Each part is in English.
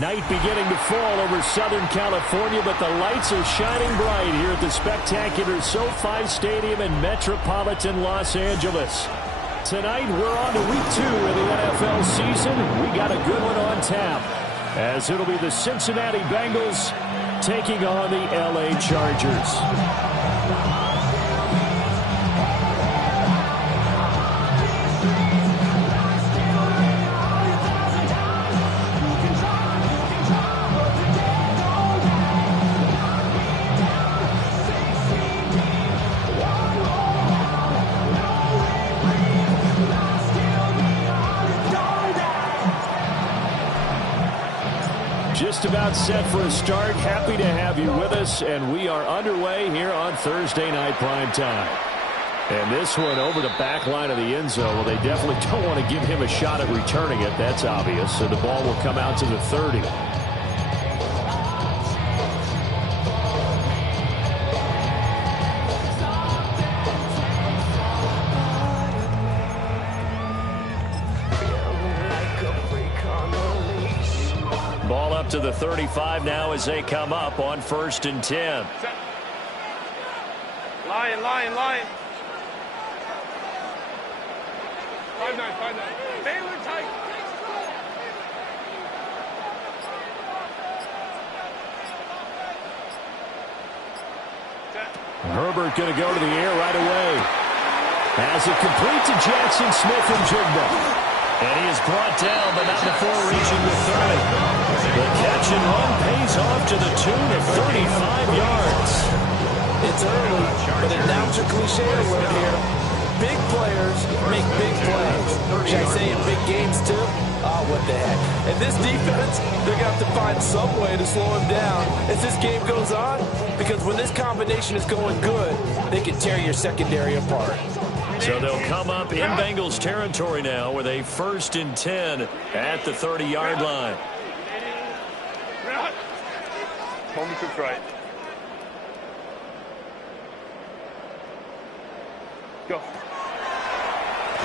Night beginning to fall over Southern California, but the lights are shining bright here at the spectacular SoFi Stadium in metropolitan Los Angeles. Tonight, we're on to week 2 of the NFL season. We got a good one on tap, as it'll be the Cincinnati Bengals taking on the LA Chargers. Just about set for a start. Happy to have you with us, and we are underway here on Thursday Night Prime Time. And this one over the back line of the end zone. Well, they definitely don't want to give him a shot at returning it. That's obvious. So the ball will come out to the 30. Ball up to the 35 now as they come up on 1st and 10. Lion. 5-9. Baylor Tiger. Herbert going to go to the air right away. Has it complete to Jackson Smith-Njigba. And he is brought down, but not before reaching the 30. The catch and run pays off to the tune of 35 yards. It's early, but announcer cliche alert here. Big players make big plays. Should I say in big games too? Oh, what the heck. And this defense, they're going to have to find some way to slow him down as this game goes on. Because when this combination is going good, they can tear your secondary apart. So they'll come up in Bengals territory now with a 1st and 10 at the 30-yard line. Home troops right. Go.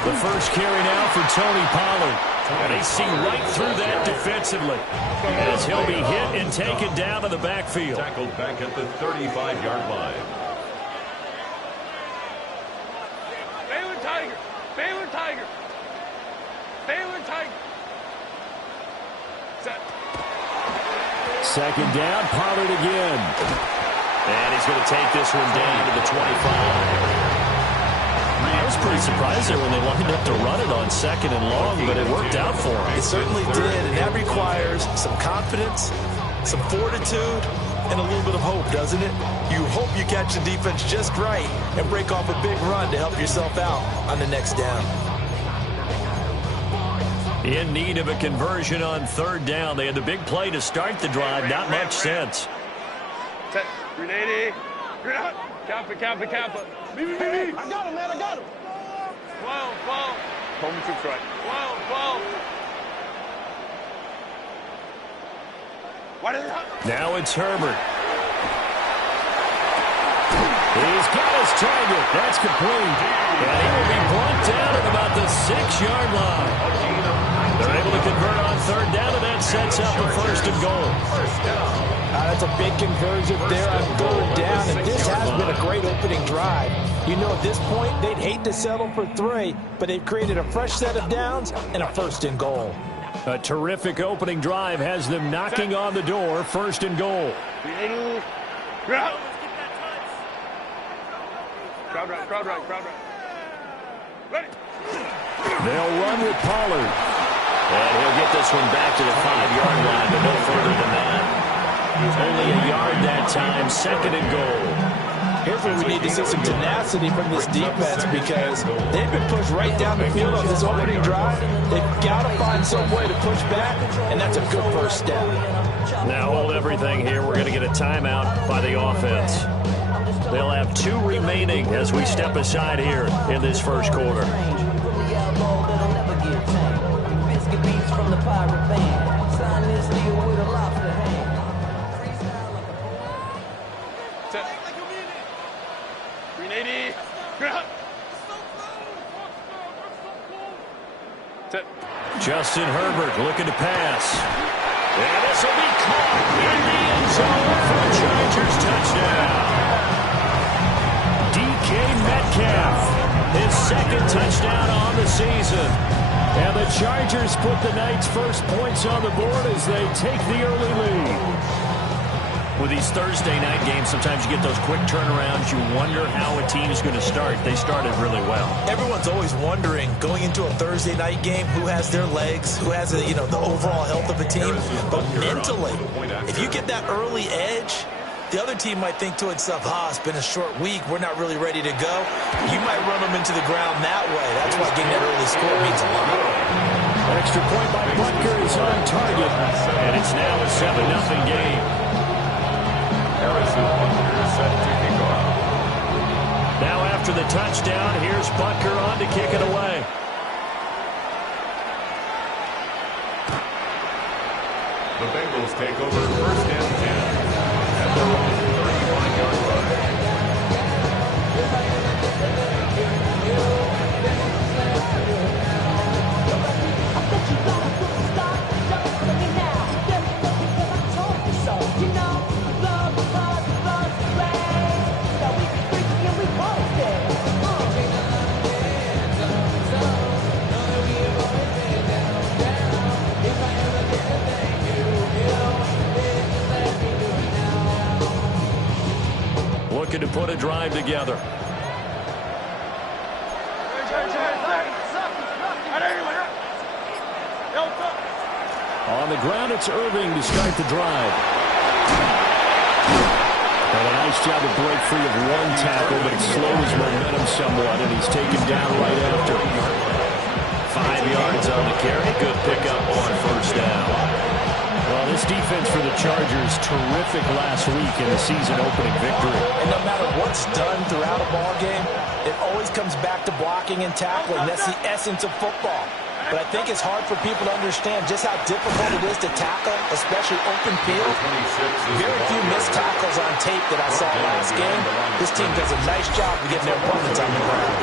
The first carry now for Tony Pollard. And they see right through that defensively, as he'll be hit and taken down to the backfield. Tackled back at the 35-yard line. Baylor Tiger. Set. Second down, Pollard again. And he's going to take this one down to the 25. I was pretty surprised there when they lined up to run it on 2nd and long, but it worked out for him. It certainly did, and that requires some confidence, some fortitude, and a little bit of hope, doesn't it? You hope you catch the defense just right and break off a big run to help yourself out on the next down. In need of a conversion on 3rd down. They had the big play to start the drive. Not much sense. Set. Grenade. Kappa. Hey, I got him, man. I got him. 12. Home troops right. 12. Now it's Herbert. He's got his target. That's complete. And he will be brought down at about the 6-yard line. They're able to convert on 3rd down, and that sets up a 1st and goal. That's a big conversion there on 3rd down, and this has been a great opening drive. You know, at this point, they'd hate to settle for 3, but they've created a fresh set of downs and a 1st and goal. A terrific opening drive has them knocking on the door, 1st and goal. Crowd right. Ready. They'll run with Pollard. And he'll get this one back to the 5-yard line, but no further than that. Only a yard that time, 2nd and goal. Here's where we need to see some tenacity from this defense, because they've been pushed right down the field on this opening drive. They've got to find some way to push back, and that's a good 1st step. Now hold everything here. We're going to get a timeout by the offense. They'll have 2 remaining as we step aside here in this 1st quarter. Justin Herbert looking to pass. And this will be caught in the end zone for a Chargers touchdown. DK Metcalf, his second touchdown on the season. And the Chargers put the night's first points on the board as they take the early lead. With these Thursday night games, sometimes you get those quick turnarounds. You wonder how a team is going to start. They started really well. Everyone's always wondering, going into a Thursday night game, who has their legs, who has the overall health of a team. But mentally, if you get that early edge, the other team might think to itself, it's been a short week, we're not really ready to go. You might run them into the ground that way. That's why getting that early score means a lot. Extra point by Butker is on target, and it's now a 7-0 game. Now after the touchdown, here's Butker on to kick it away. The Bengals take over first and 10 at their own 35-yard line. Looking to put a drive together. On the ground, it's Irving to start the drive. And a nice job to break free of one tackle, but it slows momentum somewhat, and he's taken down right after. 5 yards on the carry. Good pickup on first down. Well, this defense for the Chargers, terrific last week in the season-opening victory. And no matter what's done throughout a ball game, it always comes back to blocking and tackling. That's the essence of football. But I think it's hard for people to understand just how difficult it is to tackle, especially open field. Very few missed tackles on tape that I saw last game. This team does a nice job of getting their opponents on the ground.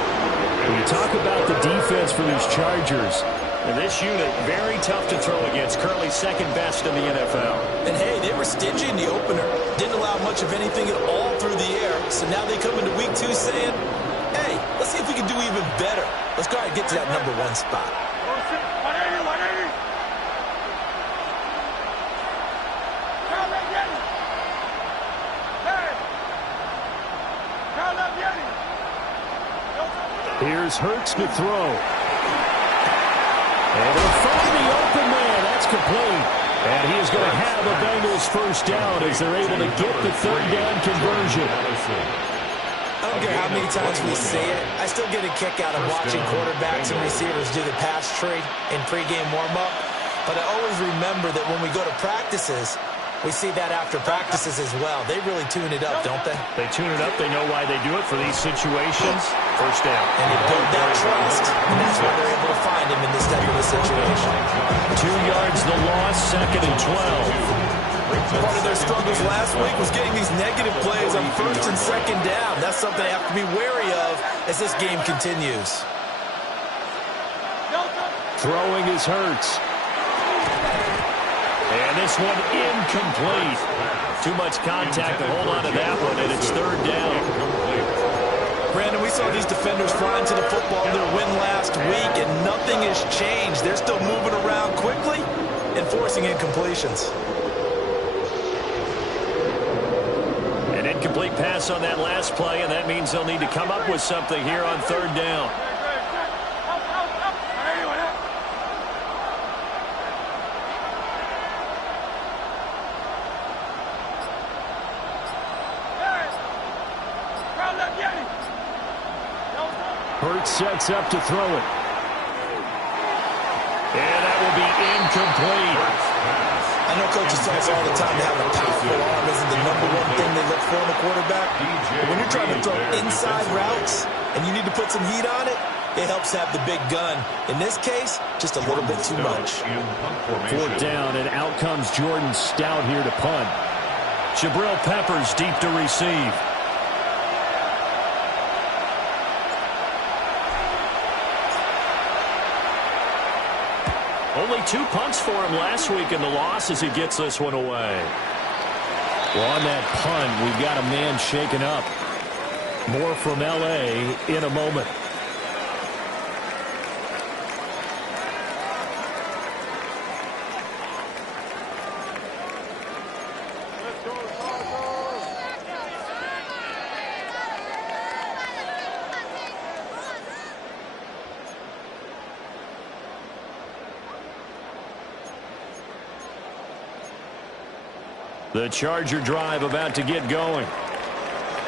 When you talk about the defense for these Chargers, and this unit, very tough to throw against. Currently second best in the NFL. And hey, they were stingy in the opener. Didn't allow much of anything at all through the air. So now they come into week 2 saying, hey, let's see if we can do even better. Let's go ahead and get to that number 1 spot. Here's Hurts to throw. And he'll find the open man. That's complete. And he is going to have the Bengals first down as they're able to get the third down conversion. I don't care how many times we see it. I still get a kick out of watching quarterbacks and receivers do the pass tree in pregame warm-up. But I always remember that when we go to practices, we see that after practices as well. They really tune it up, don't they? They tune it up. They know why they do it for these situations. First down. And they build that trust, and that's why they're able to find him in this type of a situation. 2 yards the loss, second and 12. Part of their struggles last week was getting these negative plays on first and second down. That's something they have to be wary of as this game continues. Throwing is Hurts. And this one incomplete. Too much contact to hold on to that one, and it's third down. Brandon, we saw these defenders flying to the football in their win last week, and nothing has changed. They're still moving around quickly and forcing incompletions. An incomplete pass on that last play, and that means they'll need to come up with something here on third down. Hurts sets up to throw it. And that will be incomplete. I know coaches tell us all the time to have a powerful arm isn't the number 1 thing they look for in a quarterback. But when you're trying to throw inside routes and you need to put some heat on it, it helps have the big gun. In this case, just a little bit too much. Fourth down, and out comes Jordan Stout here to punt. Jabril Peppers deep to receive. Only 2 punts for him last week in the loss as he gets this one away. Well, on that punt, we've got a man shaken up. More from L.A. in a moment. The Charger drive about to get going.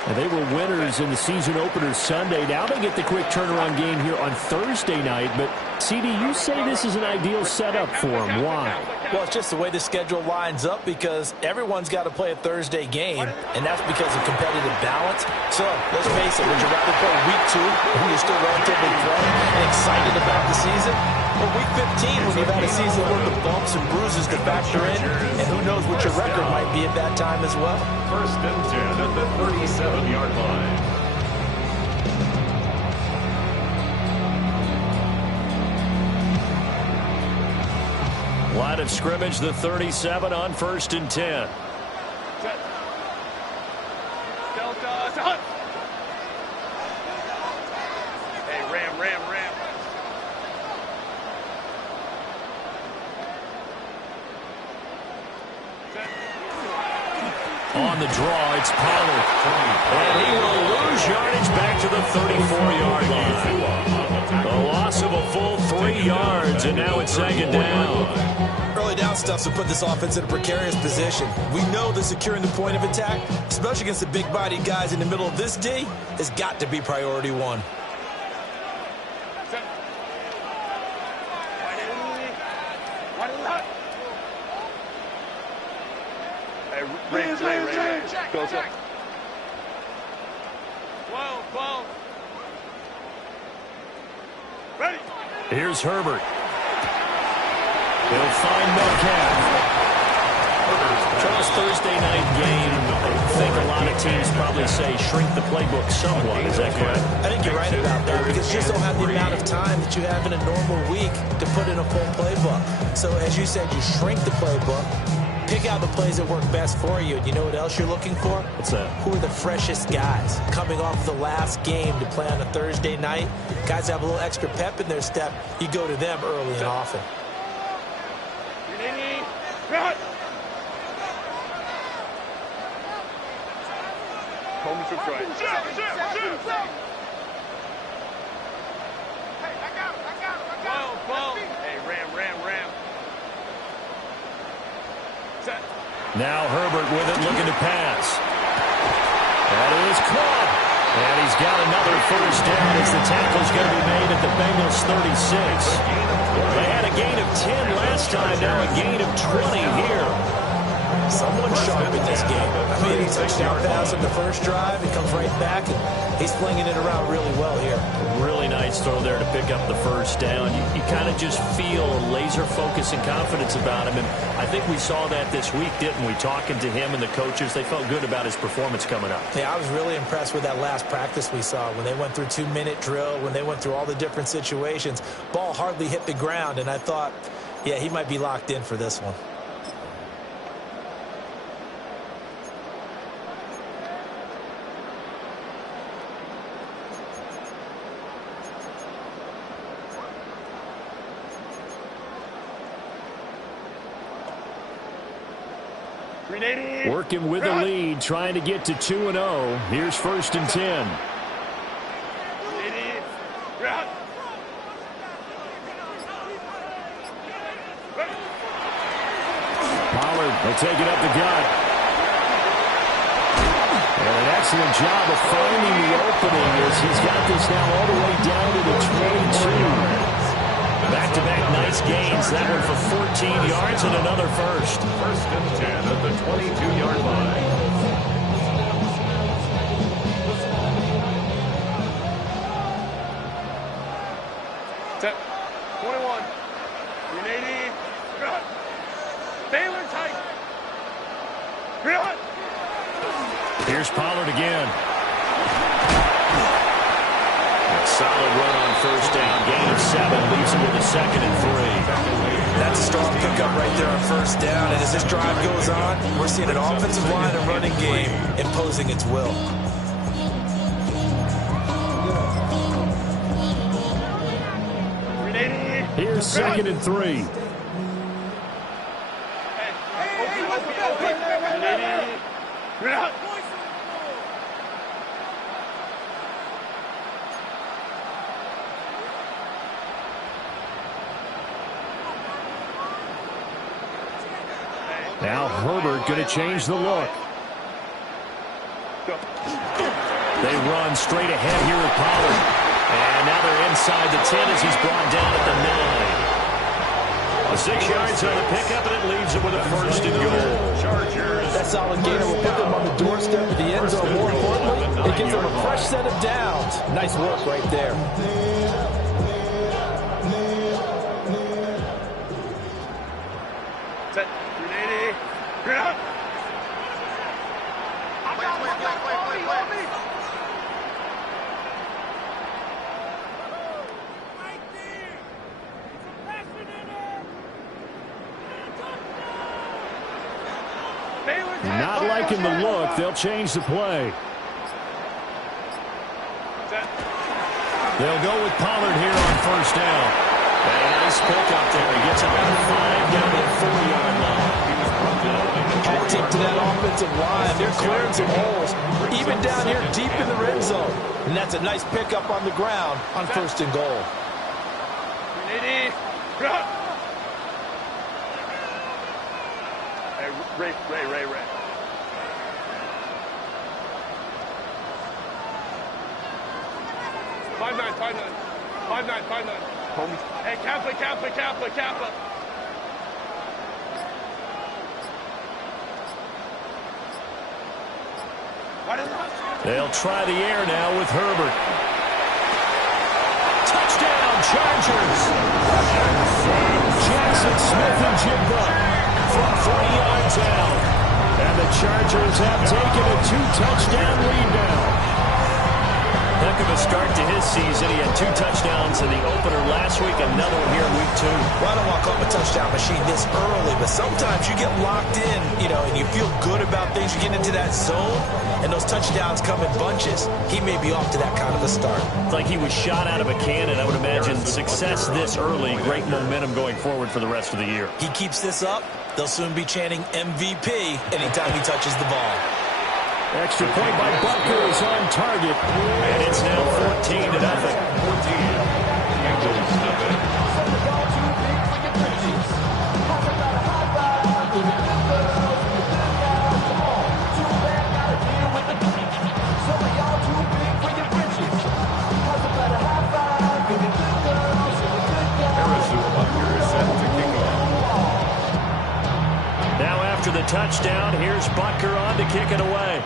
And they were winners in the season opener Sunday. Now they get the quick turnaround game here on Thursday night. But, CD, you say this is an ideal setup for them. Why? Well, it's just the way the schedule lines up because everyone's got to play a Thursday game, and that's because of competitive balance. So, let's face it, would you rather play week 2 when you're still relatively fresh and excited about the season? Or week 15 when you've had a season worth of bumps and bruises to factor in, and who knows what your record might be at that time as well. First and 10 at the 37-yard line. Line of scrimmage, the 37 on 1st and 10. Delta, hey, Ram. On the draw, it's Pollard. And he will lose yardage back to the 34-yard line. A loss of a full 3 yards, and now it's 2nd down. Early down stuff to put this offense in a precarious position. We know that securing the point of attack, especially against the big-bodied guys in the middle of this D, has got to be priority 1. Ray. Go, go. 12. Ready. Here's Herbert. He'll find Metcalf. Charles, Thursday night game, I think a lot of teams probably say shrink the playbook somewhat. Is that correct? I think you're right about that because you just don't have the amount of time that you have in a normal week to put in a full playbook. So as you said, you shrink the playbook. Pick out the plays that work best for you. And you know what else you're looking for? What's that? Who are the freshest guys coming off the last game to play on a Thursday night? Guys have a little extra pep in their step. You go to them early and often. Home to right. Hey, I got him. 12. Hey, Ram. Set. Now Herbert with it, looking to pass. That is caught. And he's got another first down as the tackle's going to be made at the Bengals 36. They had a gain of 10 last time, now a gain of 20 here. Someone sharp in this game. I mean, a touchdown pass in the first drive. He comes right back, and he's flinging it around really well here. Really nice throw there to pick up the first down. You kind of just feel a laser focus and confidence about him, and I think we saw that this week, didn't we? Talking to him and the coaches, they felt good about his performance coming up. Yeah, I was really impressed with that last practice we saw when they went through 2-minute drill, when they went through all the different situations. Ball hardly hit the ground, and I thought, yeah, he might be locked in for this one. Working with the lead, trying to get to 2-0. Here's 1st and 10. Pollard will take it up the gut. And an excellent job of finding the opening as he's got this now all the way down to the 22. Back-to-back nice gains. That one for 14 yards and another first. 1st and 10 at the 22-yard line. Set. 21. 380. Taylor tight. Here's Pollard again. A solid run on first down. Gain of 7, leaves him with a 2nd and 3. That's a strong pickup right there on first down. And as this drive goes on, we're seeing an offensive line and running game imposing its will. Here's 2nd and 3. Now Herbert going to change the look. They run straight ahead here with Pollard. And now they're inside the 10 as he's brought down at the 9. 6 yards on the pickup, and it leaves him with a 1st and goal. That solid gainer will put them on the doorstep of the end zone. More importantly, it gives them a fresh set of downs. Nice work right there. Set. 380. Get up. Not liking the look. They'll change the play. They'll go with Pollard here on 1st down. And a nice pickup there. He gets about 5 down to the 4-yard line. Hat tip to that offensive line. They're clearing some holes, even down here deep in the red zone. And that's a nice pickup on the ground on 1st and goal. Hey, Ray. 5'9". Hey, Kappa. They'll try the air now with Herbert. Touchdown, Chargers! Jackson Smith-Njigba from 40 yards out. And the Chargers have taken a 2-touchdown lead now. Heck of a start to his season. He had 2 touchdowns in the opener last week, another one here in week 2. Well, I don't want to call him a touchdown machine this early, but sometimes you get locked in, and you feel good about things. You get into that zone, and those touchdowns come in bunches. He may be off to that kind of a start. It's like he was shot out of a cannon. I would imagine success this early, great momentum going forward for the rest of the year. He keeps this up, they'll soon be chanting MVP anytime he touches the ball. Extra point by Butker is on target. And it's now 14-0. Now after the touchdown, here's Butker on to kick it away.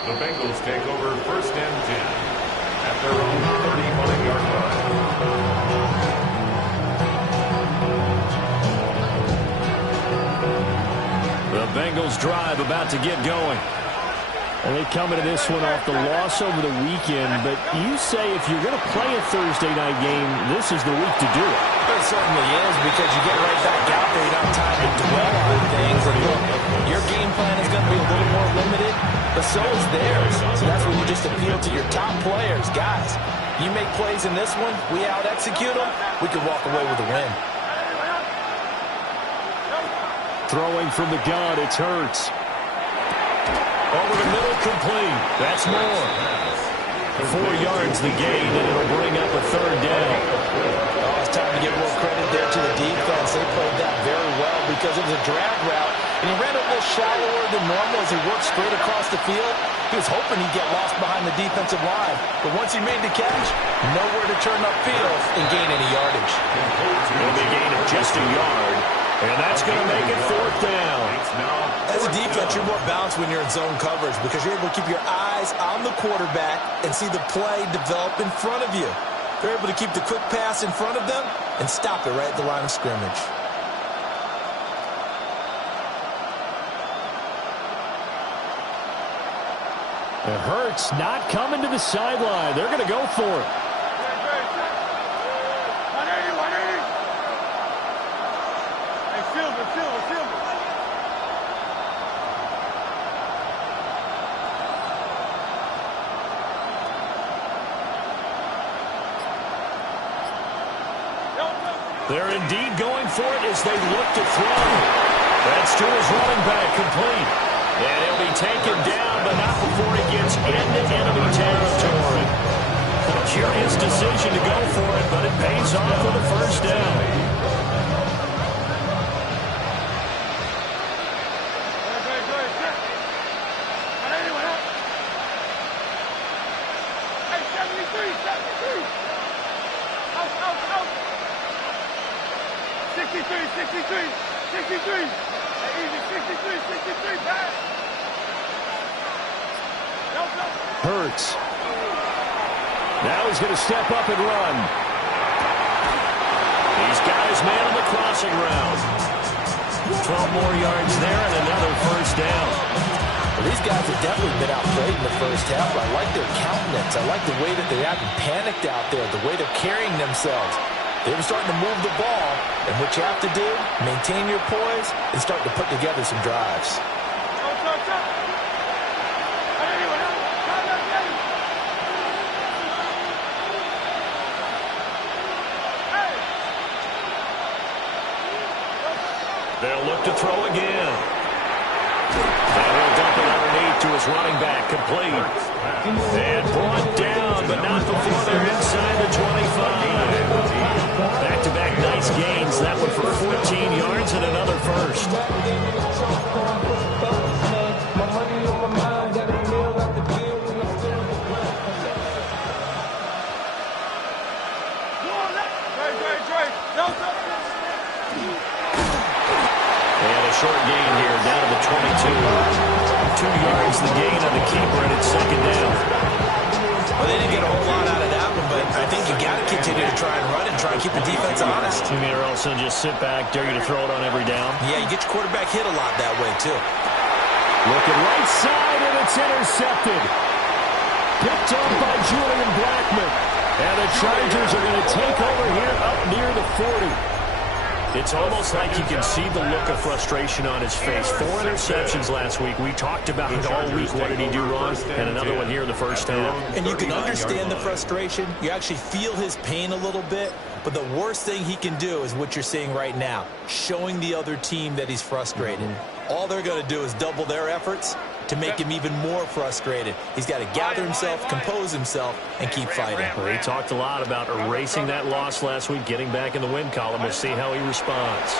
The Bengals take over 1st and 10 at their own 35-yard line. The Bengals drive about to get going. And they come into this one off the loss over the weekend. But you say if you're going to play a Thursday night game, this is the week to do it. It certainly is, because you get right back out there. You don't have time to dwell on things. And look, your game plan is going to be a little more limited, but so is theirs. So that's when you just appeal to your top players. Guys, you make plays in this one, we out-execute them, we could walk away with a win. Throwing from the gun, it's Hurts. Over the middle, complete. That's more. 4 yards the gain, and it'll bring up a 3rd down. Oh, it's time to give more credit there to the defense. They played that very well because it was a drag route, and he ran a little shallower than normal as he worked straight across the field. He was hoping he'd get lost behind the defensive line, but once he made the catch, nowhere to turn upfield and gain any yardage. It'll be a gain of just a yard, and that's going to make it 4th down. As a defense, you're more balanced when you're in zone coverage because you're able to keep your eyes on the quarterback and see the play develop in front of you. They're able to keep the quick pass in front of them and stop it right at the line of scrimmage. It hurts not coming to the sideline. They're going to go for it. They're indeed going for it as they look to throw. That's to his running back, complete. And he'll be taken down, but not before he gets into enemy territory. A curious decision to go for it, but it pays off for the first down. Hurts. Now he's going to step up and run. He's got his man on the crossing route. 12 more yards there and another first down. Well, these guys have definitely been outplayed in the first half. I like their countenance. I like the way that they haven't panicked out there, the way they're carrying themselves. They're starting to move the ball, and what you have to do, maintain your poise and start to put together some drives. They'll look to throw again. And he'll dump it underneath to his running back, complete. And brought down, but not before they're inside the 25. Back-to-back nice gains. That one for 14 yards and another first. Short gain here, down to the 22. 2 yards the gain on the keeper, and it's second down. Well, they didn't get a whole lot out of that one, but I think you got to continue to try and run and try and keep the defense honest. You mean or else they'll just sit back, dare you to throw it on every down? Yeah, you get your quarterback hit a lot that way, too. Looking right side, and it's intercepted. Picked up by Julian Blackman. And the Chargers are going to take over here up near the 40. It's almost like you can see the look of frustration on his face. 4 interceptions last week. We talked about it all week. What did he do wrong? And another one here in the first half. And you can understand the frustration. You actually feel his pain a little bit. But the worst thing he can do is what you're seeing right now, showing the other team that he's frustrated. All they're going to do is double their efforts to make him even more frustrated. He's got to gather himself, compose himself, and keep fighting. Well, he talked a lot about erasing that loss last week, getting back in the win column. We'll see how he responds.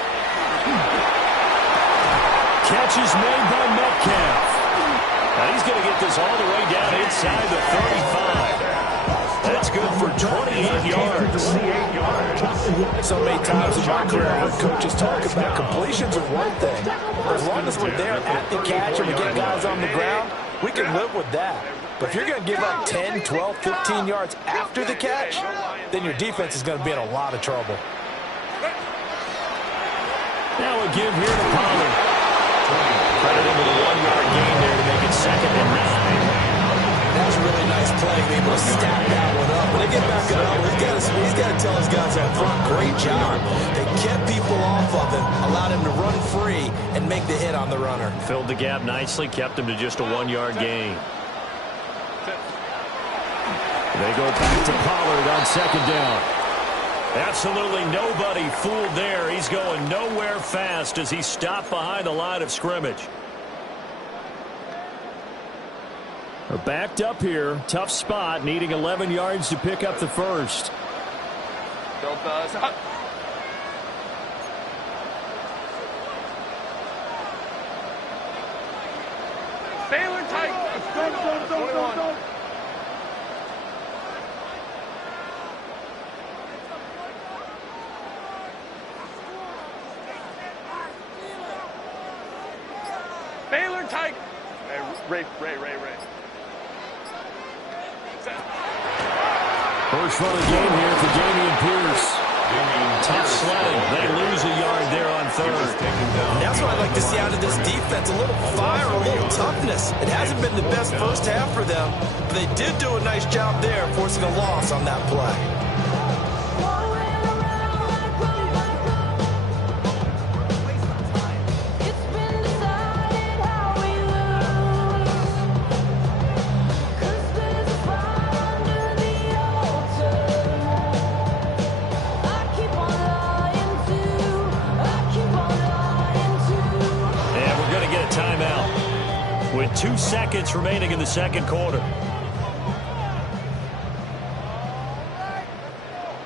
Catch is made by Metcalf. Now he's going to get this all the way down inside the 35. That's good for 28 yards. So many times in my career, I heard coaches talk about completions are one thing. As long as we're there at the catch and we get guys on the ground, we can live with that. But if you're going to give up 10, 12, 15 yards after the catch, then your defense is going to be in a lot of trouble. Now a give here to Pollard. Credit him with a 1-yard gain there to make it 2nd and 9. That's a really nice play, able to stack that one up. When they get back up, he's got to tell his guys up front, great job. They kept people off of him, allowed him to run free and make the hit on the runner. Filled the gap nicely, kept him to just a 1-yard gain. They go back to Pollard on 2nd down. Absolutely nobody fooled there. He's going nowhere fast as he stopped behind the line of scrimmage. They're backed up here. Tough spot, needing 11 yards to pick up the first. Baylor tight. Go. Baylor tight. Ray. First run of the game here for Dameon Pierce. Tough sledding. They lose a yard there on third. That's what I'd like to see out of this defense. A little fire, a little toughness. It hasn't been the best first half for them, but they did do a nice job there, forcing a loss on that play. With 2 seconds remaining in the second quarter.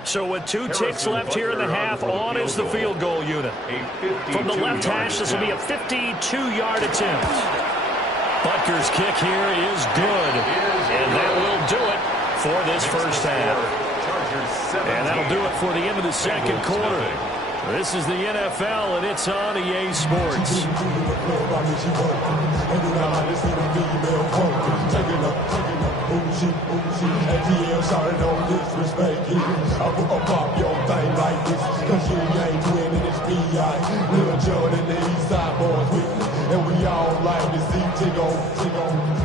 So with 2 ticks left here in the half, on is the field goal unit. From the left hash, this will be a 52-yard attempt. Butker's kick here is good, and that will do it for this first half. And that'll do it for the end of the second quarter. This is the NFL, and it's on EA Sports. And we all like to see tick on.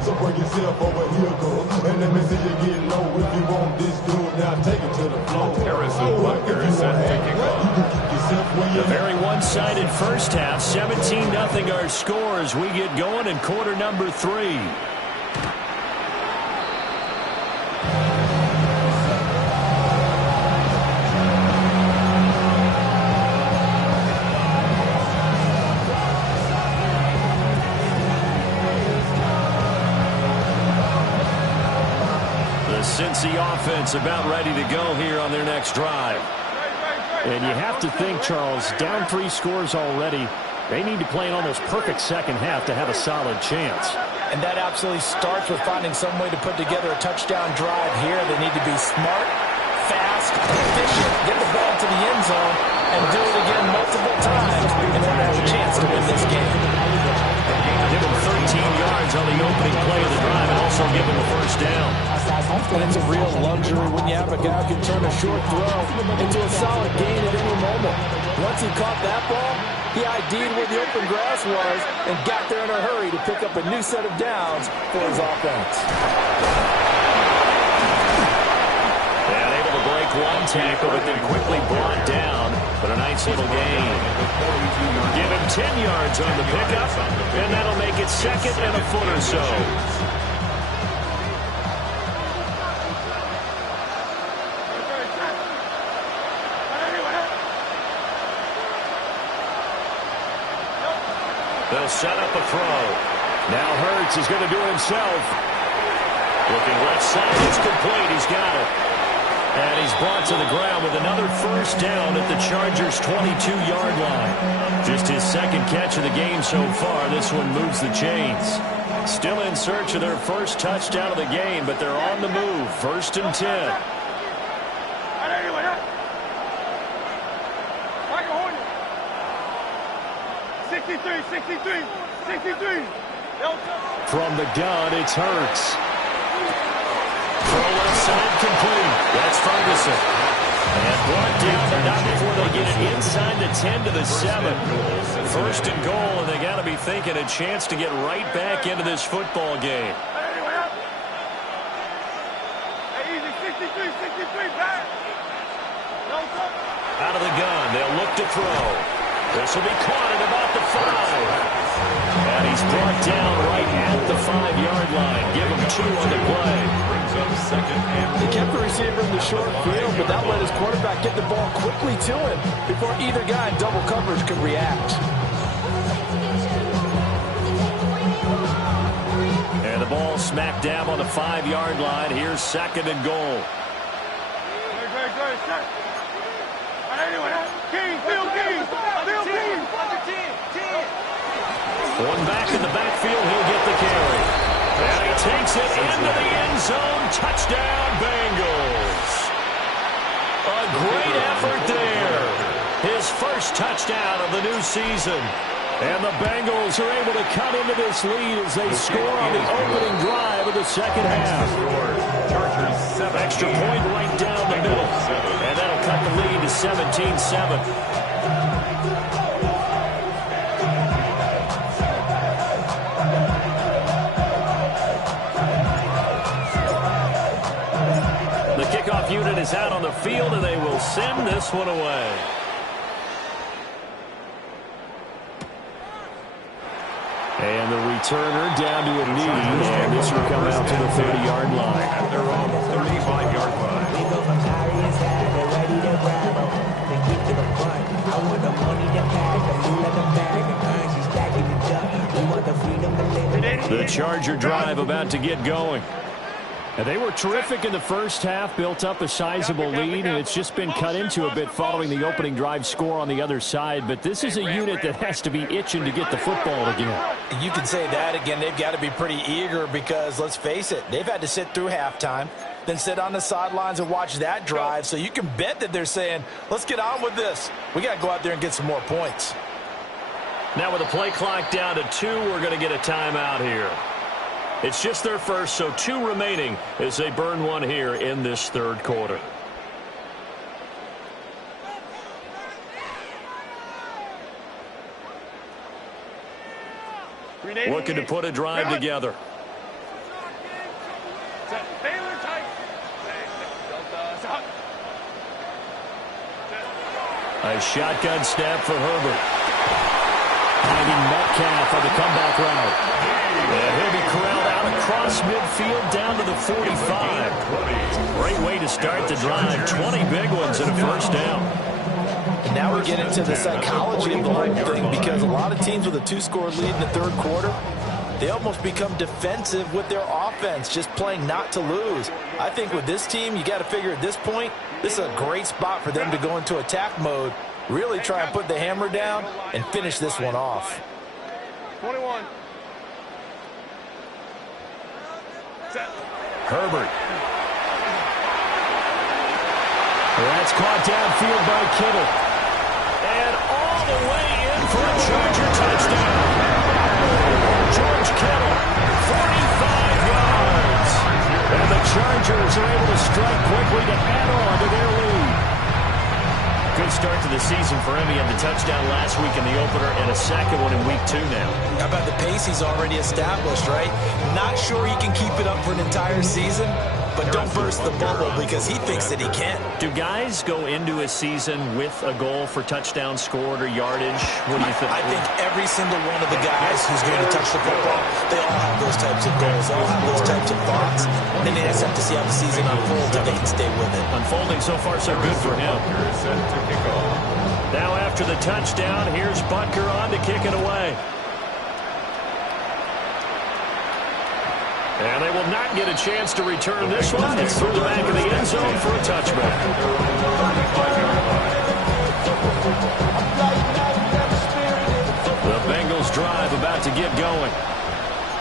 So bring yourself over here, girl. And let me see you get low. If you want this dude, now take it to the floor. Harrison Butker is set to kick off. A very one-sided first half. 17-0 our score as we get going in quarter number 3. Cincy offense about ready to go here on their next drive. And you have to think, Charles, down 3 scores already. They need to play an almost perfect second half to have a solid chance. And that absolutely starts with finding some way to put together a touchdown drive here. They need to be smart, fast, efficient, get the ball to the end zone, and do it again multiple times in order to have a chance to win this game. Give him 13 yards on the opening play of the drive and also give him a first down. And it's a real luxury when you have a guy who can turn a short throw into a solid gain at any moment. Once he caught that ball, he ID'd where the open grass was and got there in a hurry to pick up a new set of downs for his offense. And able to break one tackle, but then quickly brought down. But a nice little gain. Give him 10 yards on the pickup, and that'll make it second and a foot or so. They'll set up a throw. Now Hurts is going to do it himself. Looking left side, it's complete. He's got it. And he's brought to the ground with another first down at the Chargers' 22-yard line. Just his second catch of the game so far. This one moves the chains. Still in search of their first touchdown of the game, but they're on the move. 1st and 10. 63. From the gun, it's Hurts. Throw left side complete. That's Ferguson. And brought down, but not before they get it inside the 10 to the 7. 1st and goal, and they got to be thinking a chance to get right back into this football game. Out of the gun, they'll look to throw. This will be caught at about the 5. And he's brought down right at the 5-yard line. Give him 2 on the play. Brings up second and They kept the receiver in the short field, but that let his quarterback get the ball quickly to him before either guy in double coverage could react. And the ball smack dab on the 5-yard line. Here's 2nd and goal. One back in the backfield, he'll get the carry. And he takes it into the end zone. Touchdown, Bengals. A great effort there. His first touchdown of the new season. And the Bengals are able to cut into this lead as they score on the opening drive of the second half. Extra point right down the middle. And that'll cut the lead to 17-7. The kickoff unit is out on the field, and they will send this one away. And the returner down to a knee, and this will come out to the 30-yard line. At their own 35-yard line. The Charger drive about to get going. And they were terrific in the first half, built up a sizable lead, and it's just been cut into a bit following the opening drive score on the other side. But this is a unit that has to be itching to get the football again. You can say that again. They've got to be pretty eager because, let's face it, they've had to sit through halftime, then sit on the sidelines and watch that drive. So you can bet that they're saying, let's get on with this. We got to go out there and get some more points. Now with the play clock down to 2, we're going to get a timeout here. It's just their first, so 2 remaining as they burn one here in this third quarter. Looking to put a drive together. A shotgun snap for Herbert. Finding Metcalf on the comeback route. And he'll be corralled out across midfield down to the 45. Great way to start the drive. 20 big ones in a first down. And now we get into the psychology of the whole thing, because a lot of teams with a 2-score lead in the third quarter, they almost become defensive with their offense, just playing not to lose. I think with this team, you got to figure at this point, this is a great spot for them to go into attack mode, really try and put the hammer down and finish this one off. 21. Herbert. That's caught downfield by Kittle. And all the way in for a Charger touchdown. George Kittle, 45 yards. And the Chargers are able to strike quickly to add on to their lead. Good start to the season for him. He had the touchdown last week in the opener and a second one in week 2 now. How about the pace he's already established, right? Not sure he can keep it up for an entire season, but don't burst the bubble because he thinks that he can. Do guys go into a season with a goal for touchdown scored or yardage? What do you think? I think every single one of the guys who's going to touch the football, they all have those types of goals. They all have those types of thoughts. And then they just have to see how the season unfolds if they can stay with it. Unfolding so far so good for him. Now after the touchdown, here's Butker on to kick it away. And they will not get a chance to return this one. It's through the back of the end zone for a touchback. The Bengals drive about to get going.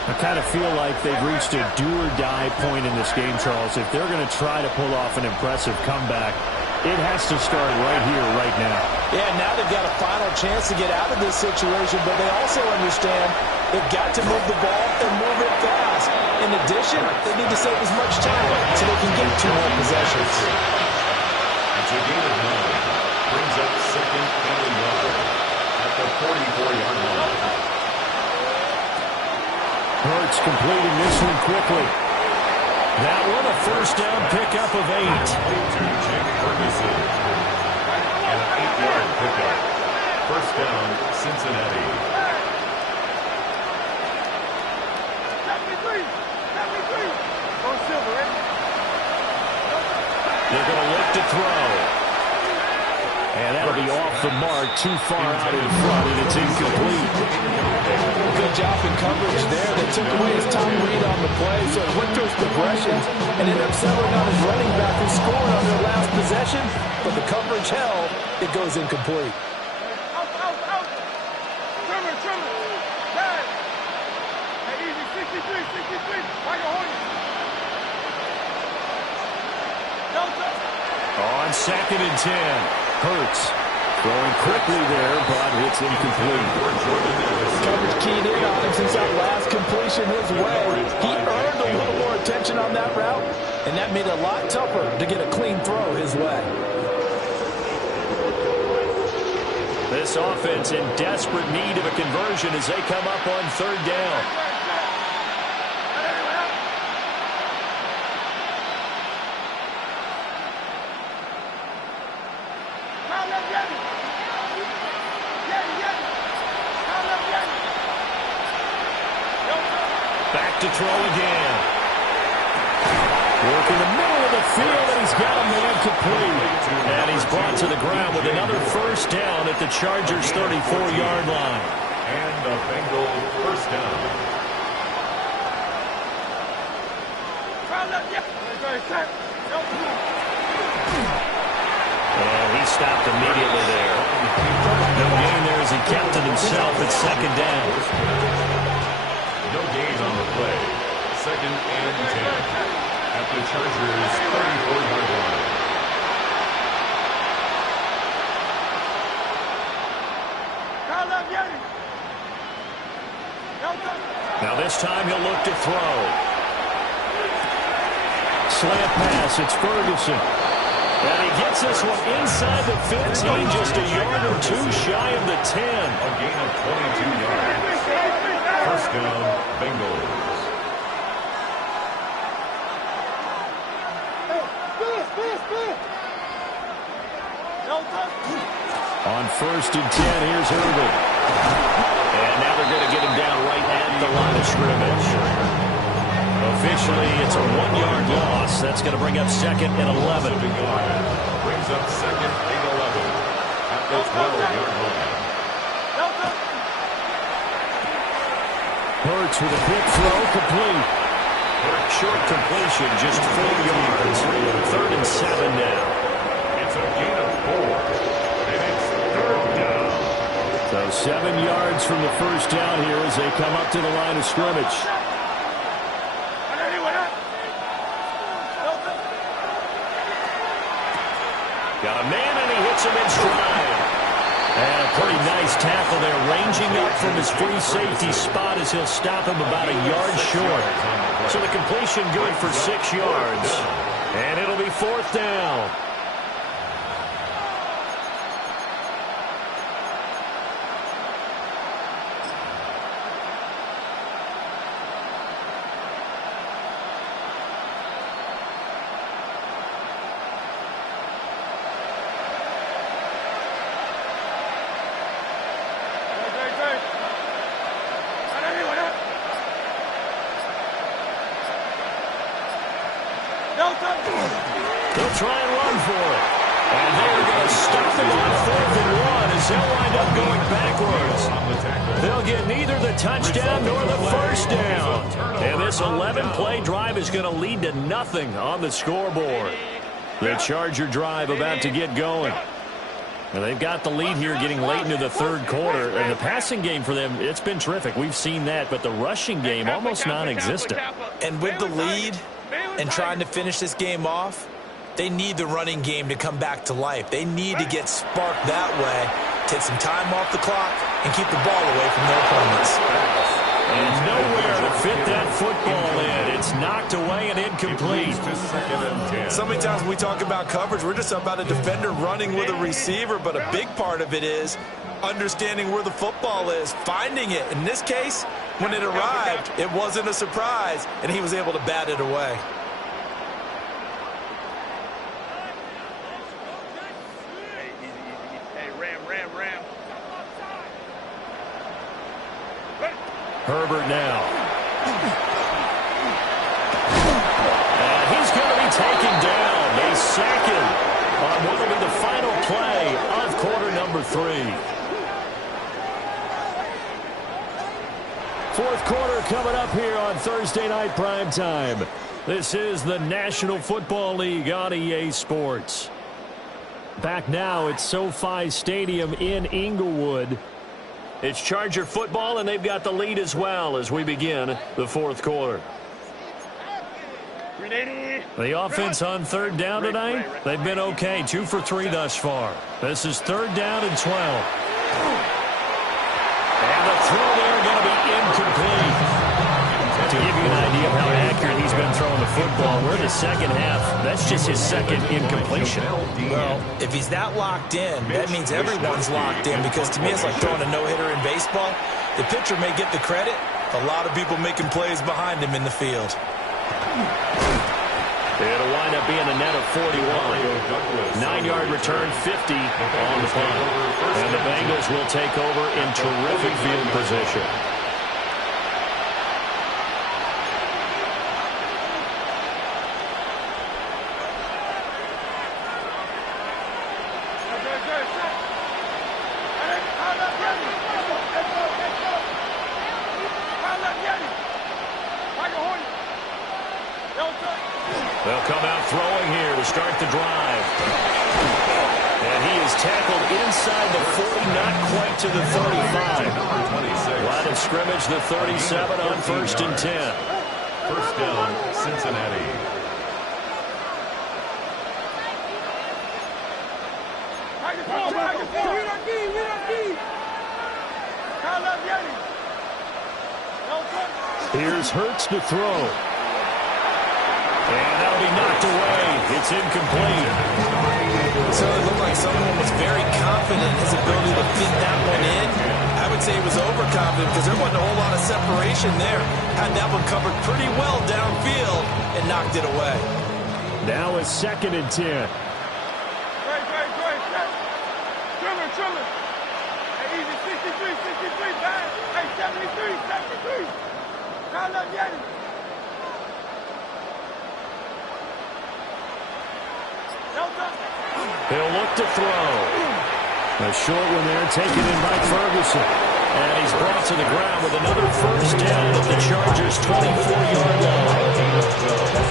I kind of feel like they've reached a do-or-die point in this game, Charles. If they're going to try to pull off an impressive comeback, it has to start right here, right now. Yeah, now they've got a final chance to get out of this situation, but they also understand they've got to move the ball and move it fast. In addition, they need to save as much time so they can get 2 more possessions. It's a gain of 9. Brings up second and 11 at the 44-yard line. Hurts completing this one quickly. That one a first down pickup of 8. To Jake Ferguson. And an 8-yard pickup. First down, Cincinnati. They're going to look to throw. And that'll be off the mark, too far out in front, and it's incomplete. Good job in coverage there. They took away his top read on the play, so it went to his progressions and ended up settling on his running back who scored on their last possession, but the coverage held. It goes incomplete. On second and 10, Hurts throwing quickly there, but it's incomplete. Coverage keyed in on him since that last completion his way. He earned a little more attention on that route, and that made it a lot tougher to get a clean throw his way. This offense in desperate need of a conversion as they come up on third down. Back to throw again. Work in the middle of the field, and he's got a man complete. And he's brought to the ground with another first down at the Chargers' 34-yard line. And the Bengals first down. And he stopped immediately there. No gain there as he kept it himself at second down. No gain on the play. Second and 10 at the Chargers' 34-yard line. Now this time he'll look to throw. Slant pass, it's Ferguson. And he gets this one inside the 15, just a yard or two shy of the 10. A gain of 22 yards. First down, Bengals. On first and 10, here's Irvin. And now they're going to get him down right at the line of scrimmage. Officially, it's a 1-yard loss. That's going to bring up second and 11. Brings up second and 11 at the 12-yard line. Hurts with a quick throw, complete. Short completion, just 4 yards. Third and 7 now. It's a gain of 4. And it's third down. So 7 yards from the first down here as they come up to the line of scrimmage. Got a man and he hits him in stride. And a pretty nice tackle there, ranging up from his free safety spot as he'll stop him about a yard short. So the completion good for 6 yards. And it'll be fourth down. They'll try and run for it. And they're going to stop them on 4th and 1 as they'll wind up going backwards. They'll get neither the touchdown nor the first down. And this 11-play drive is going to lead to nothing on the scoreboard. The Charger drive about to get going. And they've got the lead here getting late into the third quarter. And the passing game for them, it's been terrific. We've seen that. But the rushing game, almost non-existent. And with the lead and trying to finish this game off, they need the running game to come back to life. They need to get sparked that way, take some time off the clock, and keep the ball away from their opponents. And nowhere to fit that football in. It's knocked away and incomplete. So many times when we talk about coverage, we're just about a defender running with a receiver, but a big part of it is understanding where the football is, finding it. In this case, when it arrived, it wasn't a surprise, and he was able to bat it away. Herbert now. And he's going to be taken down. They sack him on what will be the final play of quarter number 3. Fourth quarter coming up here on Thursday Night Primetime. This is the National Football League on EA Sports. Back now at SoFi Stadium in Inglewood. It's Charger football, and they've got the lead as well as we begin the fourth quarter. The offense on third down tonight, they've been okay. 2 for 3 thus far. This is third down and 12. And the throw there going to be incomplete. To give you an idea of how accurate he's been throwing the football, we're in the second half. That's just his second incompletion. Well, if he's that locked in, that means everyone's locked in, because to me it's like throwing a no-hitter in baseball. The pitcher may get the credit. A lot of people making plays behind him in the field. It'll wind up being a net of 41. 9-yard return, 50 on the punt. And the Bengals will take over in terrific field position. They'll come out throwing here to start the drive. And he is tackled inside the 40, not quite to the 35. Line of scrimmage, the 37 on 1st and 10. First down, Cincinnati. Here's Hurts to throw. And that'll be knocked away. It's incomplete. So it looked like someone was very confident in his ability to fit that one in. I would say he was overconfident because there wasn't a whole lot of separation there. Had that one covered pretty well downfield and knocked it away. Now a 2nd and 10. Trimmer. Hey, easy, 63, back. Hey, 73. Call up Yeti. He'll look to throw. A short one there taken in by Ferguson. And he's brought to the ground with another first down at the Chargers' 24-yard line.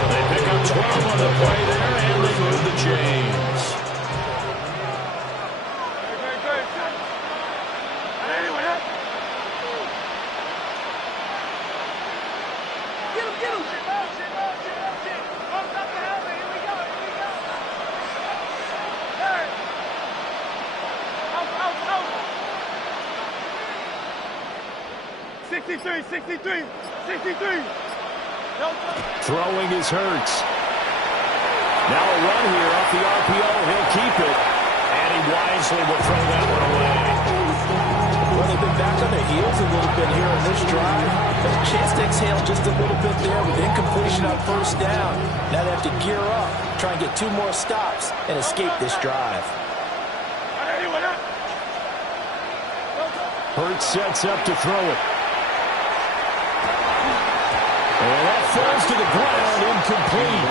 They pick up 12 on the play there, and they move the chains. Get him. 63. Throwing is Hurts. Now a run here off the RPO. He'll keep it. And he wisely will throw that one away. Well, they've been back on their heels a little bit here on this drive. But a chance to exhale just a little bit there with incompletion on first down. Now they have to gear up, try and get 2 more stops, and escape this drive. Hurts sets up to throw it. And that falls to the ground, incomplete.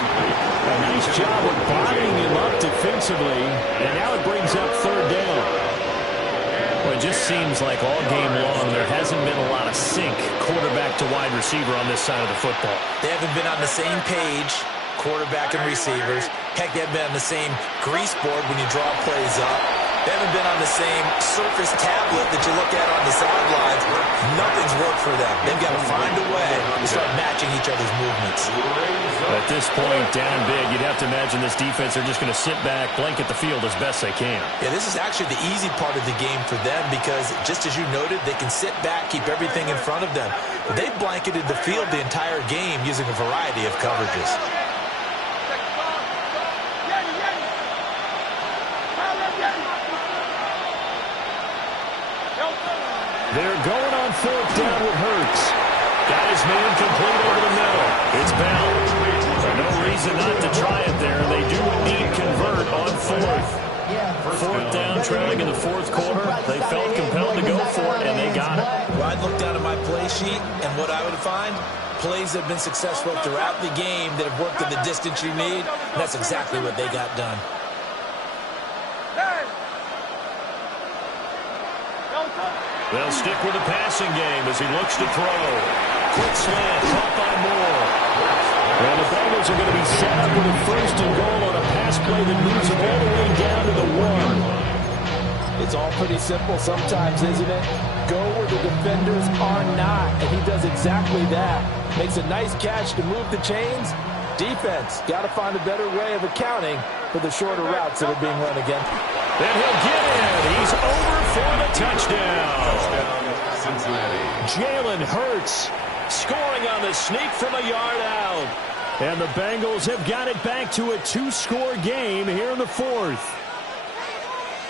A nice job of bodying him up defensively. And now it brings up 3rd down. Well, it just seems like all game long there hasn't been a lot of sync quarterback to wide receiver on this side of the football. They haven't been on the same page, quarterback and receivers. Heck, they haven't been on the same grease board when you draw plays up. They haven't been on the same surface tablet that you look at on the sidelines. Nothing's worked for them. They've got to find a way to start matching each other's movements. At this point, down big, you'd have to imagine this defense are just going to sit back, blanket the field as best they can. Yeah, this is actually the easy part of the game for them because, just as you noted, they can sit back, keep everything in front of them. But they've blanketed the field the entire game using a variety of coverages. They're going on 4th down with Hurts. Got his man complete over the middle. It's Bell. No reason not to try it there. They do indeed convert on 4th. 4th down, trailing in the 4th quarter. They felt compelled to go for it, and they got it. Well, I'd look down at my play sheet, and what I would find, plays that have been successful throughout the game that have worked in the distance you need, and that's exactly what they got done. They'll stick with the passing game as he looks to throw. Quick slant, caught by Moore. And the Bengals are going to be set up with a 1st and goal on a pass play that moves them all the way down to the 1. It's all pretty simple sometimes, isn't it? Go where the defenders are not, and he does exactly that. Makes a nice catch to move the chains. Defense, got to find a better way of accounting for the shorter routes that are being run again. Then he'll get in. He's over for the touchdown. Cincinnati. Jalen Hurts Scoring on the sneak from a yard out. And the Bengals have got it back to a 2-score game here in the fourth.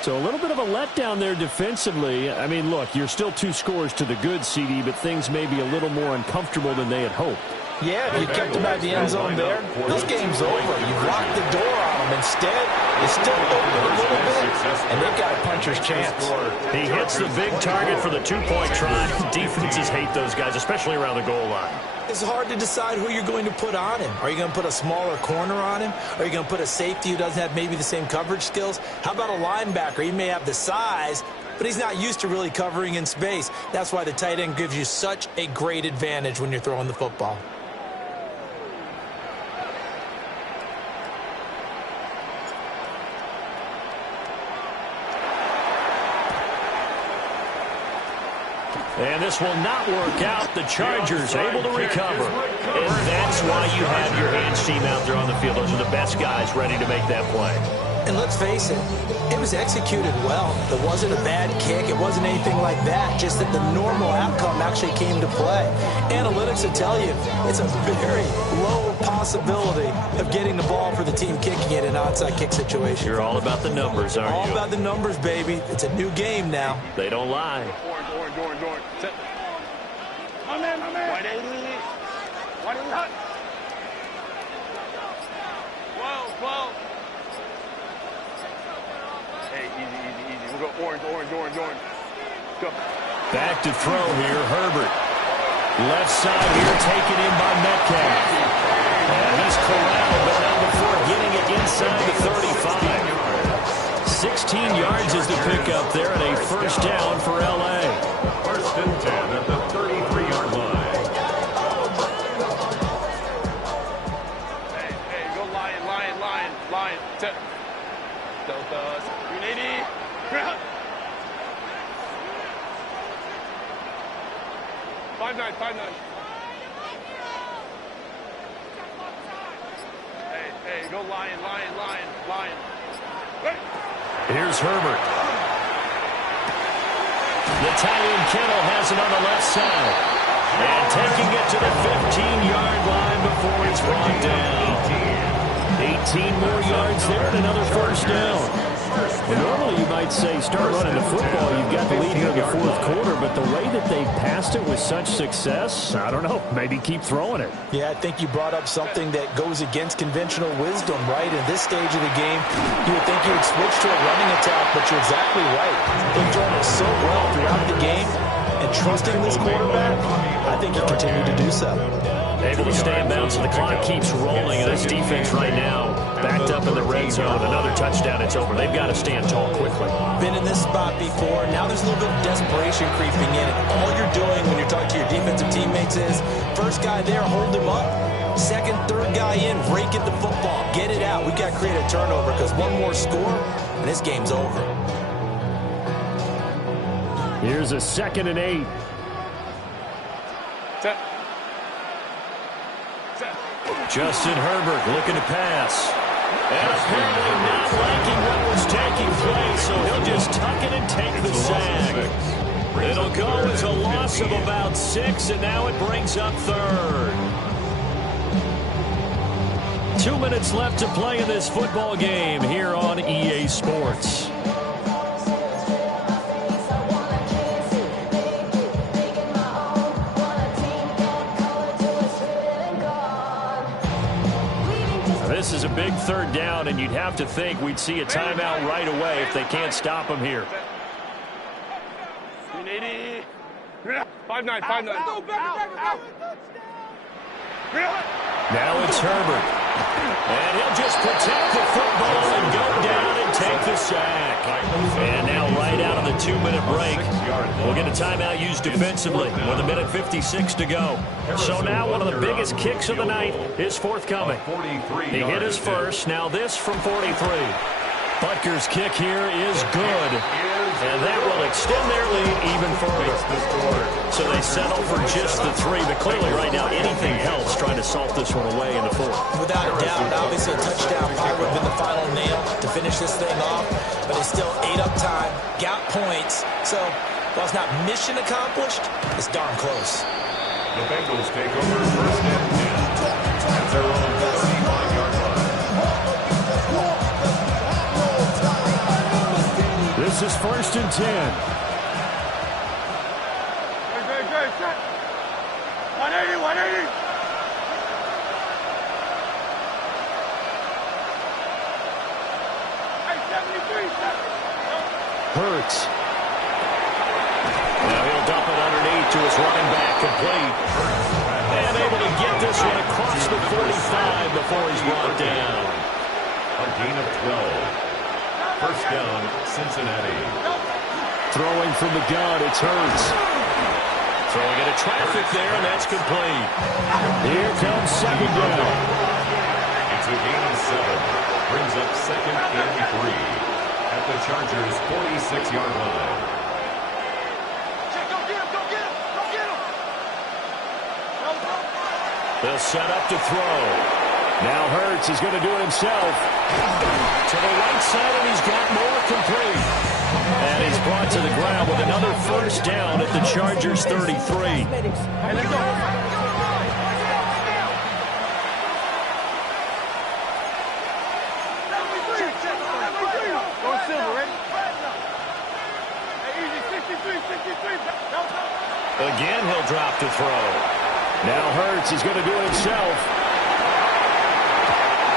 So a little bit of a letdown there defensively. I mean, look, you're still 2 scores to the good, CD, but things may be a little more uncomfortable than they had hoped. Yeah, if you kept them at the end zone there, this game's over. You've locked the door on them. Instead, it's still open a little bit, and they've got a puncher's chance. He hits the big target for the 2-point try. Defenses hate those guys, especially around the goal line. It's hard to decide who you're going to put on him. Are you going to put a smaller corner on him? Are you going to put a safety who doesn't have maybe the same coverage skills? How about a linebacker? He may have the size, but he's not used to really covering in space. That's why the tight end gives you such a great advantage when you're throwing the football. And this will not work out. The Chargers able to recover. And that's why you have your hands team out there on the field. Those are the best guys ready to make that play. And let's face it, it was executed well. It wasn't a bad kick. It wasn't anything like that. Just that the normal outcome actually came to play. Analytics will tell you it's a very low possibility of getting the ball for the team kicking it in an onside kick situation. You're all about the numbers, aren't you? All about the numbers, baby. It's a new game now. They don't lie. Jordan. Set. My man. 180. 180. 12. Hey, easy. We'll go orange. Go. Back to throw here, Herbert. Left side here, taken in by Metcalf. And he's corralled, but not before getting it inside the 35. 16 yards is the pickup there, and a first down for L.A. First and 10 at the 33-yard line. Hey, go lion. Set. Deltas. 380. 5-9. Hey, go lion. Hey. Here's Herbert. The tight end Kittle has it on the left side. And taking it to the 15-yard line before it's brought down. 18 more yards there and another first down. And normally you might say start running the football. You've got the lead here in the fourth quarter, but the way that they passed it with such success, I don't know, maybe keep throwing it. Yeah, I think you brought up something that goes against conventional wisdom, right? In this stage of the game, you would think you would switch to a running attack, but you're exactly right. They've done it so well throughout the game, and trusting this quarterback, I think you continue to do so. Able to stay in bounds, and the clock keeps rolling, and this defense right now backed up in the red zone. Another touchdown, it's over. They've got to stand tall quickly. Been in this spot before. Now there's a little bit of desperation creeping in, and all you're doing when you're talking to your defensive teammates is first guy there, hold him up. Second, third guy in, rake at the football. Get it out. We've got to create a turnover because one more score, and this game's over. Here's a 2nd and 8. Set. Justin Herbert looking to pass. And apparently not liking what was taking place, so he'll just tuck it and take the sack. It'll go as a loss of about 6, and now it brings up 3rd. 2 minutes left to play in this football game here on EA Sports. This is a big 3rd down, and you'd have to think we'd see a timeout right away if they can't stop him here. 380. 5-9. Now it's Herbert. And he'll just protect the football and go down and take the sack. And now right out of the 2-minute break, we'll get a timeout used defensively with 1:56 to go. So now one of the biggest kicks of the night is forthcoming. He hit his first. Now this from 43. Butker's kick here is good. And that will extend their lead even further. So they settle for just the 3. But clearly right now anything helps trying to salt this one away in the 4th. Without a doubt, obviously a touchdown probably would have been the final nail to finish this thing off. But it's still ate up time, got points. So while it's not mission accomplished, it's darn close. The Bengals take over 1st and 10 at their own 35-yard line. This is 1st and 10. 180, 180. Hurts. Now he'll dump it underneath to his running back, complete. And able to get this one across the 45 before he's brought down. A gain of 12. 1st down, Cincinnati. Throwing from the gun, it's Hurts. Throwing into traffic there, and that's complete. Here comes 2nd down. It's a gain of 7. Brings up 2nd and 3 at the Chargers' 46-yard line. They'll set up to throw. Now Hurts is going to do it himself. To the right side, and he's got more, complete. And he's brought to the ground with another 1st down at the Chargers' 33. Again, he'll drop to throw. Now Hurts is going to do it himself.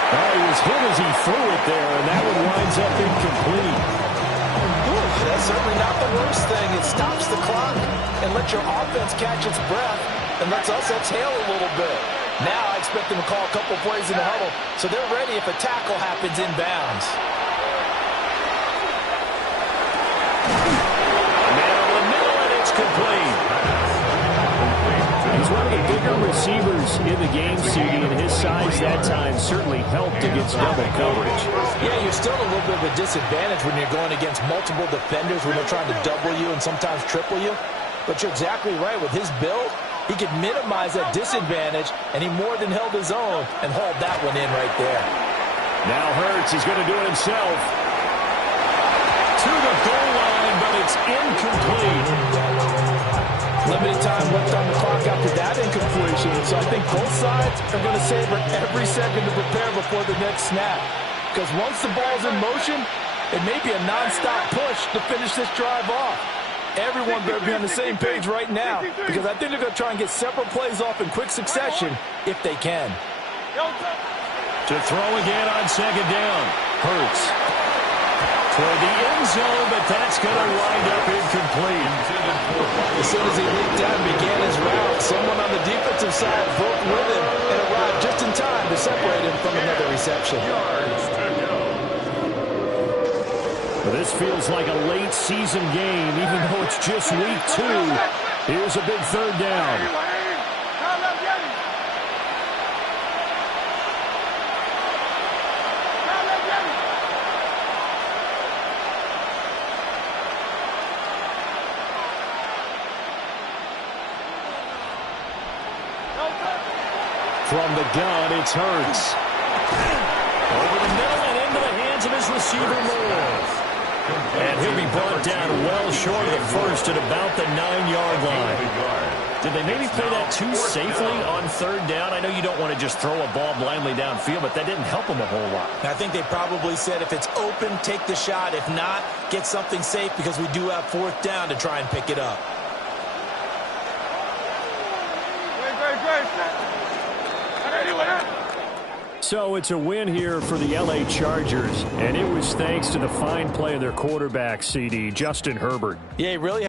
Oh, he was hit as he threw it there, and that one winds up incomplete. That's certainly not the worst thing. It stops the clock and lets your offense catch its breath and lets us exhale a little bit. Now I expect them to call a couple plays in the huddle so they're ready if a tackle happens inbounds. Man over the middle, and it's complete. He's one of the bigger receivers in the game, CD, and his size that time certainly helped against double coverage. Yeah, you're still a little bit of a disadvantage when you're going against multiple defenders when they're trying to double you and sometimes triple you. But you're exactly right. With his build, he could minimize that disadvantage, and he more than held his own and hauled that one in right there. Now Hurts is going to do it himself. To the goal line, but it's incomplete. Limited time left on the clock after that incompletion. So I think both sides are going to savor every second to prepare before the next snap. Because once the ball's in motion, it may be a nonstop push to finish this drive off. Everyone better be on the same page right now, because I think they're going to try and get several plays off in quick succession if they can. To throw again on 2nd down. Hurts. Toward the end zone, but that's going to wind up incomplete. As soon as he leaped out and began his route, someone on the defensive side broke with him and arrived just in time to separate him from another reception. Well, this feels like a late season game, even though it's just week 2. Here's a big 3rd down. From the gun, it's Hurts. Over the middle and into the hands of his receiver, Moore. And he'll be brought down well short of the 1st at about the 9-yard line. Did they maybe play that too safely on 3rd down? I know you don't want to just throw a ball blindly downfield, but that didn't help them a whole lot. I think they probably said if it's open, take the shot. If not, get something safe because we do have 4th down to try and pick it up. So it's a win here for the LA Chargers, and it was thanks to the fine play of their quarterback, CD, Justin Herbert. Yeah, he really